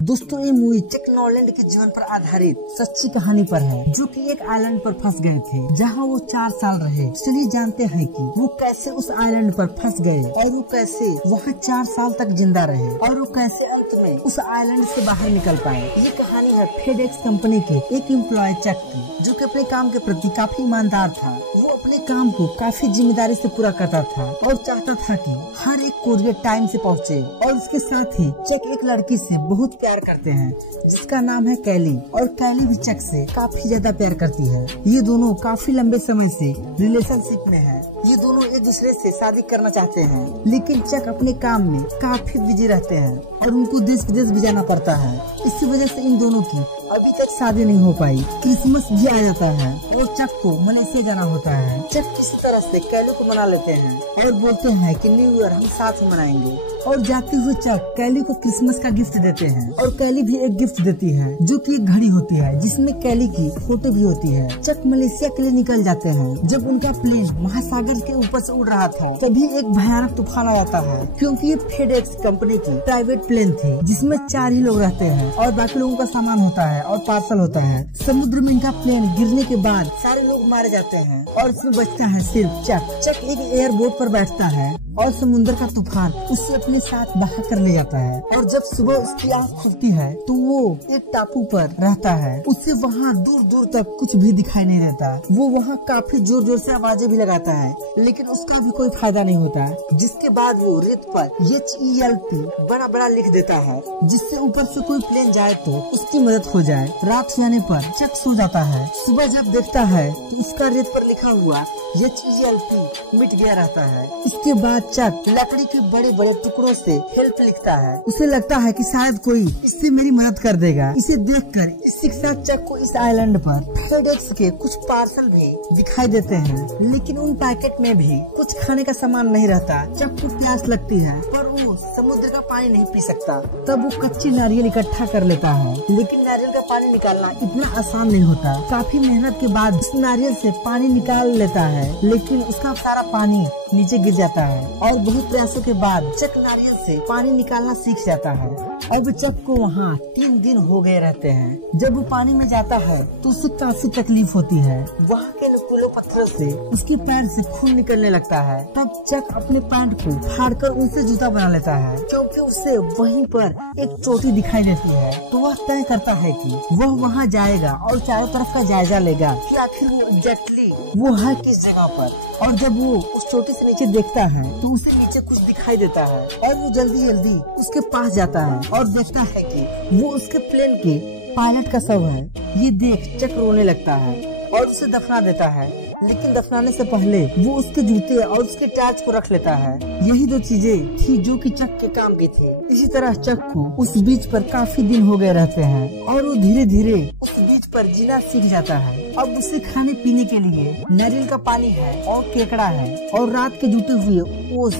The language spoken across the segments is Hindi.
दोस्तों ये मूवी चक नॉरलैंड के जीवन पर आधारित सच्ची कहानी पर है, जो कि एक आइलैंड पर फंस गए थे जहां वो 4 साल रहे। चलिए जानते हैं कि वो कैसे उस आइलैंड पर फंस गए और वो कैसे वहां 4 साल तक जिंदा रहे और वो कैसे अंत में उस आइलैंड से बाहर निकल पाए। ये कहानी है फेडेक्स कंपनी के एक एम्प्लॉय चक की, जो कि अपने काम के प्रति काफी ईमानदार था। वो अपने काम को काफी जिम्मेदारी से पूरा करता था और चाहता था कि हर एक कोरियर टाइम से पहुंचे। और उसके साथ ही चक एक लड़की से बहुत प्यार करते हैं जिसका नाम है कैली, और कैली भी चक से काफी ज्यादा प्यार करती है। ये दोनों काफी लंबे समय से रिलेशनशिप में है। ये दोनों एक दूसरे से शादी करना चाहते हैं, लेकिन चक अपने काम में काफी बिजी रहते हैं और उनको देश विदेश भी जाना पड़ता है। इसी वजह से इन दोनों की अभी तक शादी नहीं हो पाई। क्रिसमस भी आ जाता है और चक को मलेशिया जाना होता है। चक किसी तरह से कैली को मना लेते हैं और बोलते हैं कि न्यू ईयर हम साथ में मनाएंगे। और जाते हुए चक कैली को क्रिसमस का गिफ्ट देते हैं और कैली भी एक गिफ्ट देती है, जो कि एक घड़ी होती है जिसमें कैली की फोटो भी होती है। चक मलेशिया के लिए निकल जाते हैं। जब उनका प्लेन महासागर के ऊपर से उड़ रहा था तभी एक भयानक तूफान आ जाता है, क्योंकि ये फेडेक्स कंपनी की प्राइवेट प्लेन थी जिसमें 4 ही लोग रहते हैं और बाकी लोगों का सामान होता है और पार्सल होता है। समुद्र में इनका प्लेन गिरने के बाद सारे लोग मारे जाते हैं और इसमें बचता है सिर्फ चक। चक एक एयरबोट पर बैठता है और समुद्र का तूफान उससे अपने साथ बहा कर ले जाता है। और जब सुबह उसकी आँख खुलती है तो वो एक टापू पर रहता है। उससे वहाँ दूर दूर तक कुछ भी दिखाई नहीं देता। वो वहाँ काफी जोर जोर से आवाजें भी लगाता है, लेकिन उसका भी कोई फायदा नहीं होता। जिसके बाद वो रेत पर HELP बड़ा बड़ा लिख देता है, जिससे ऊपर से कोई प्लेन जाए तो उसकी मदद हो जाए। रात जाने पर चक सो जाता है। सुबह जब देखता है तो उसका रेत पर लिखा हुआ HELP मिट गया रहता है। इसके बाद चक लकड़ी के बड़े बड़े टुकड़ों से हेल्प लिखता है। उसे लगता है कि शायद कोई इससे मेरी मदद कर देगा। इसे देखकर इसी के साथ चक को इस आइलैंड पर फेडेक्स के कुछ पार्सल भी दिखाई देते हैं, लेकिन उन पैकेट में भी कुछ खाने का सामान नहीं रहता। चक को प्यास लगती है पर वो समुद्र का पानी नहीं पी सकता। तब वो कच्ची नारियल इकट्ठा कर लेता है, लेकिन नारियल का पानी निकालना इतना आसान नहीं होता। काफी मेहनत के बाद इस नारियल से पानी निकाल लेता है, लेकिन उसका सारा पानी नीचे गिर जाता है और बहुत प्रयासों के बाद चक नारियल से पानी निकालना सीख जाता है। अब चक को वहाँ 3 दिन हो गए रहते हैं। जब वो पानी में जाता है तो उसे काफी तकलीफ होती है। वहाँ के नुकीले पत्थरों से उसके पैर से खून निकलने लगता है। तब चक अपने पैंट को फाड़कर उनसे जूता बना लेता है, क्योंकि उसे वहीं पर एक चोटी दिखाई देती है। तो वह तय करता है कि वह वहाँ जाएगा और चारों तरफ का जायजा लेगा कि आखिर वो एग्जैक्टली वो है किस जगह पर। और जब वो उस चोटी से नीचे देखता है तो उसे नीचे कुछ दिखाई देता है और वो जल्दी जल्दी उसके पास जाता है और देखता है कि वो उसके प्लेन के पायलट का शव है। ये देख चक रोने लगता है और उसे दफना देता है, लेकिन दफनाने से पहले वो उसके जूते और उसके टैच को रख लेता है। यही 2 चीजें थी जो कि चक के काम की थी। इसी तरह चक को उस बीच पर काफी दिन हो गए रहते हैं और वो धीरे धीरे उस बीच पर जीना सीख जाता है। अब उसे खाने पीने के लिए नारियल का पानी है और केकड़ा है और रात के जुटे हुए ओस,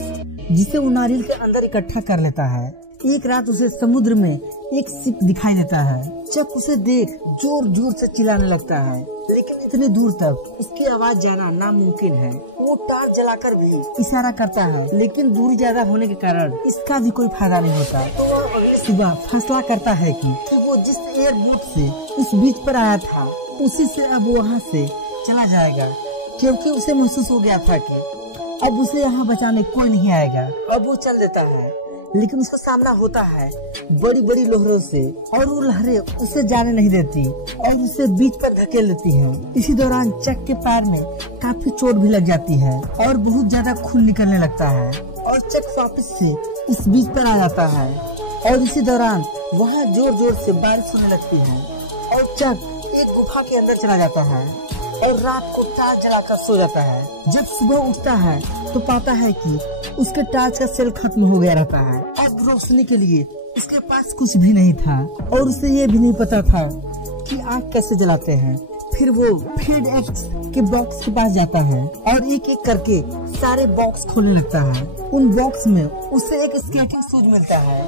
जिसे वो नारियल के अंदर इकट्ठा कर लेता है। एक रात उसे समुद्र में एक शिप दिखाई देता है। चक उसे देख जोर जोर से चिल्लाने लगता है, लेकिन इतने दूर तक उसकी आवाज जाना नामुमकिन है। वो टार्च जलाकर भी इशारा करता है, लेकिन दूरी ज्यादा होने के कारण इसका भी कोई फायदा नहीं होता। तो वह अगली सुबह फैसला करता है कि वो जिस एयरबोट से उस बीच पर आया था उसी से अब वहाँ से चला जाएगा, क्योंकि उसे महसूस हो गया था कि अब उसे यहाँ बचाने कोई नहीं आएगा। अब वो चल देता है, लेकिन उसका सामना होता है बड़ी बड़ी लहरों से और वो लहरें उसे जाने नहीं देती और उसे बीच पर धकेल देती हैं। इसी दौरान चक के पैर में काफी चोट भी लग जाती है और बहुत ज्यादा खून निकलने लगता है और चक वापस से इस बीच पर आ जाता है। और इसी दौरान वहाँ जोर जोर से बारिश होने लगती है और चक एक गुफा के अंदर चला जाता है और रात को टार्च जलाकर सो जाता है। जब सुबह उठता है तो पाता है कि उसके टार्च का सेल खत्म हो गया रहता है। अब रोशनी के लिए उसके पास कुछ भी नहीं था और उसे ये भी नहीं पता था कि आग कैसे जलाते हैं। फिर वो फेडेक्स के बॉक्स के पास जाता है और एक एक करके सारे बॉक्स खोलने लगता है। उन बॉक्स में उसे एक स्केटिंग शूज मिलता है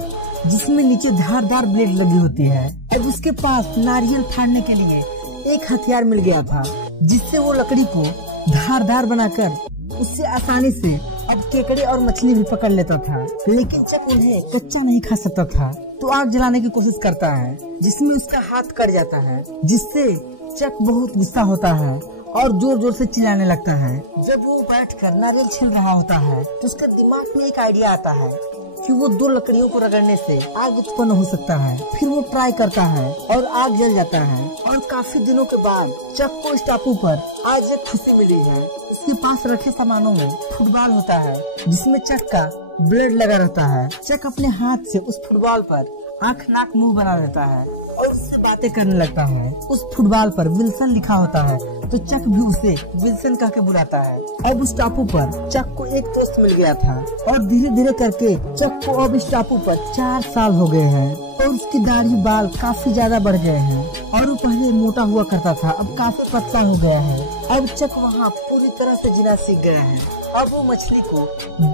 जिसमें नीचे धारदार ब्लेड लगी होती है। अब उसके पास नारियल फाड़ने के लिए एक हथियार मिल गया था, जिससे वो लकड़ी को धारदार बनाकर उससे आसानी से अब केकड़े और मछली भी पकड़ लेता था। लेकिन चक उन्हें कच्चा नहीं खा सकता था तो आग जलाने की कोशिश करता है, जिसमें उसका हाथ कट जाता है, जिससे चक बहुत गुस्सा होता है और जोर जोर से चिल्लाने लगता है। जब वो बैठकर नारियल छील रहा होता है तो उसके दिमाग में एक आइडिया आता है कि वो 2 लकड़ियों को रगड़ने से आग उत्पन्न हो सकता है। फिर वो ट्राई करता है और आग जल जाता है। और काफी दिनों के बाद चक को इस टापू पर आज एक खुशी मिली है। उसके पास रखे सामानों में फुटबॉल होता है, जिसमें चक का ब्लेड लगा रहता है। चक अपने हाथ से उस फुटबॉल पर आँख नाक मुंह बना लेता है और उससे बातें करने लगता है। उस फुटबॉल पर विल्सन लिखा होता है, तो चक भी उसे विल्सन कह के बुलाता है। अब उस टापू पर चक को एक दोस्त मिल गया था और धीरे धीरे करके चक को अब इस टापू पर 4 साल हो गए हैं और उसकी दाढ़ी बाल काफी ज्यादा बढ़ गए हैं और वो पहले मोटा हुआ करता था, अब काफी पतला हो गया है। अब चक वहाँ पूरी तरह से जीना सीख गया है। अब वो मछली को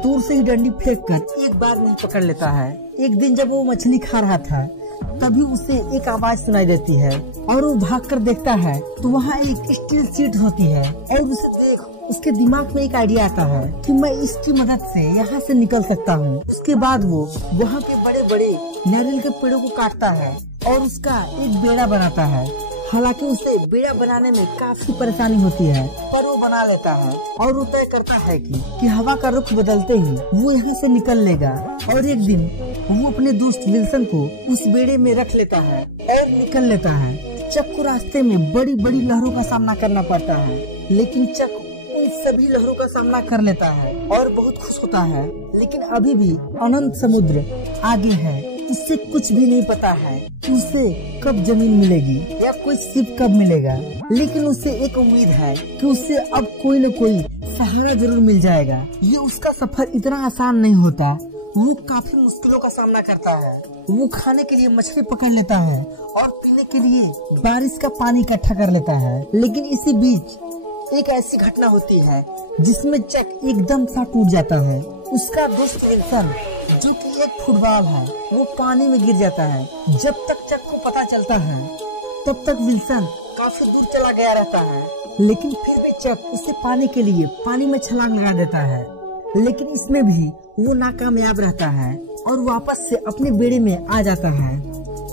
दूर से ही डंडी फेंक कर एक बार नहीं पकड़ लेता है। एक दिन जब वो मछली खा रहा था तभी उसे एक आवाज सुनाई देती है और वो भागकर देखता है तो वहाँ एक स्टील सीट होती है और उसे देख उसके दिमाग में एक आइडिया आता है कि मैं इसकी मदद से यहाँ से निकल सकता हूँ। उसके बाद वो वहाँ के बड़े बड़े नारियल के पेड़ों को काटता है और उसका एक बेड़ा बनाता है। हालांकि उसे बेड़ा बनाने में काफी परेशानी होती है, पर वो बना लेता है और वो तय करता है कि हवा का रुख बदलते ही वो यहाँ से निकल लेगा। और एक दिन वो अपने दोस्त विल्सन को उस बेड़े में रख लेता है और निकल लेता है। चक को रास्ते में बड़ी बड़ी लहरों का सामना करना पड़ता है, लेकिन चक उन सभी लहरों का सामना कर लेता है और बहुत खुश होता है। लेकिन अभी भी अनंत समुद्र आगे है। उससे कुछ भी नहीं पता है कि उसे कब जमीन मिलेगी या कोई शिप कब मिलेगा, लेकिन उसे एक उम्मीद है कि उसे अब कोई न कोई सहारा जरूर मिल जाएगा। ये उसका सफर इतना आसान नहीं होता। वो काफी मुश्किलों का सामना करता है। वो खाने के लिए मछली पकड़ लेता है और पीने के लिए बारिश का पानी इकट्ठा कर लेता है। लेकिन इसी बीच एक ऐसी घटना होती है जिसमें चक एकदम सा टूट जाता है। उसका दोस्त विल्सन, जो कि एक फुटबॉल है, वो पानी में गिर जाता है। जब तक चक को पता चलता है तब तक विल्सन काफी दूर चला गया रहता है, लेकिन फिर भी चक उसे पाने के लिए पानी में छलांग लगा देता है। लेकिन इसमें भी वो नाकामयाब रहता है और वापस से अपने बेड़े में आ जाता है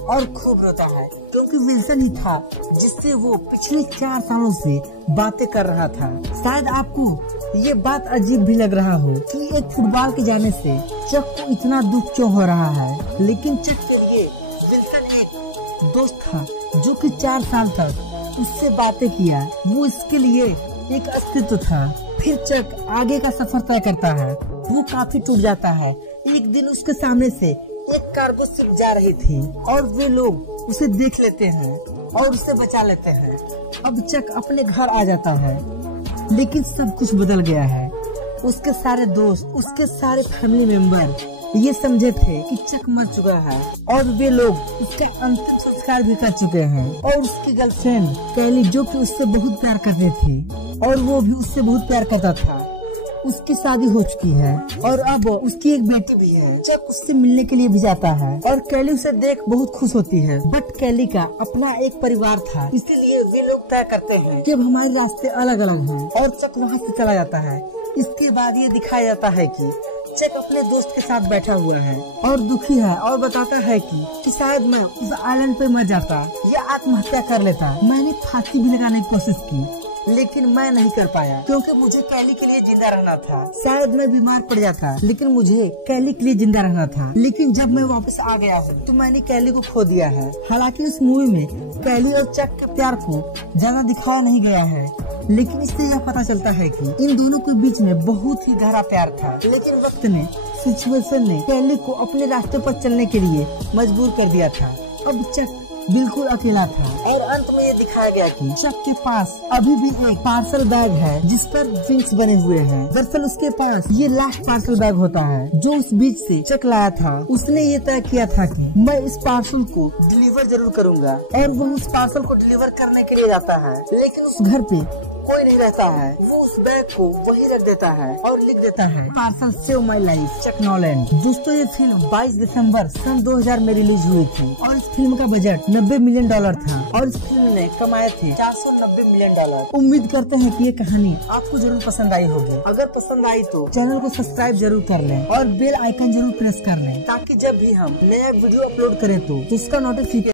और खूब रोता है, क्योंकि विल्सन ही था जिससे वो पिछले 4 सालों से बातें कर रहा था। शायद आपको ये बात अजीब भी लग रहा हो कि एक फुटबॉल के जाने से चक को इतना दुख क्यों हो रहा है, लेकिन चक के लिए विल्सन एक दोस्त था जो कि 4 साल तक उससे बातें किया। वो इसके लिए एक अस्तित्व था। फिर चक आगे का सफर तय करता है। वो काफी टूट जाता है। एक दिन उसके सामने से एक कार्गो शिप जा रही थी और वे लोग उसे देख लेते हैं और उसे बचा लेते हैं। अब चक अपने घर आ जाता है, लेकिन सब कुछ बदल गया है। उसके सारे दोस्त, उसके सारे फैमिली मेंबर ये समझे थे कि चक मर चुका है और वे लोग उसका अंतिम संस्कार भी कर चुके हैं। और उसकी गर्लफ्रेंड कैली, जो कि उससे बहुत प्यार करती थी और वो भी उससे बहुत प्यार करता था, उसकी शादी हो चुकी है और अब उसकी एक बेटी भी है। चक उससे मिलने के लिए भी जाता है और कैली उसे देख बहुत खुश होती है। बट कैली का अपना एक परिवार था, इसीलिए वे लोग तय करते हैं कि अब हमारे रास्ते अलग अलग हैं और चक वहाँ से चला जाता है। इसके बाद ये दिखाया जाता है कि चक अपने दोस्त के साथ बैठा हुआ है और दुखी है और बताता है कि शायद मैं उस आइलैंड पे मर जाता या आत्महत्या कर लेता। मैंने फांसी भी लगाने की कोशिश की, लेकिन मैं नहीं कर पाया क्योंकि मुझे कैली के लिए जिंदा रहना था। शायद मैं बीमार पड़ जाता, लेकिन मुझे कैली के लिए जिंदा रहना था। लेकिन जब मैं वापस आ गया हूँ तो मैंने कैली को खो दिया है। हालांकि इस मूवी में कैली और चक के प्यार को ज्यादा दिखाया नहीं गया है, लेकिन इससे यह पता चलता है कि इन दोनों के बीच में बहुत ही गहरा प्यार था। लेकिन वक्त ने, सिचुएशन ने कैली को अपने रास्ते पर चलने के लिए मजबूर कर दिया था। अब चक बिल्कुल अकेला था और अंत में ये दिखाया गया कि चक के पास अभी भी एक पार्सल बैग है जिस पर विंग्स बने हुए हैं। दरअसल उसके पास ये लास्ट पार्सल बैग होता है जो उस बीच से चक लाया था। उसने ये तय किया था कि मैं इस पार्सल को डिलीवर जरूर करूंगा और वो उस पार्सल को डिलीवर करने के लिए जाता है, लेकिन उस घर पे कोई नहीं रहता है। वो उस बैग को वहीं रख देता है और लिख देता है पार्सल सेव माई लाइफ, चक नॉलैंड। दोस्तों, ये फिल्म 22 दिसंबर सन 2000 में रिलीज हुई थी और इस फिल्म का बजट $90 मिलियन था और इस फिल्म ने कमाए थे $490 मिलियन। उम्मीद करते हैं कि ये कहानी आपको जरूर पसंद आई होगी। अगर पसंद आई तो चैनल को सब्सक्राइब जरूर कर लें और बेल आइकन जरूर प्रेस कर लें, ताकि जब भी हम नया वीडियो अपलोड करें तो इसका नोटिफिकेशन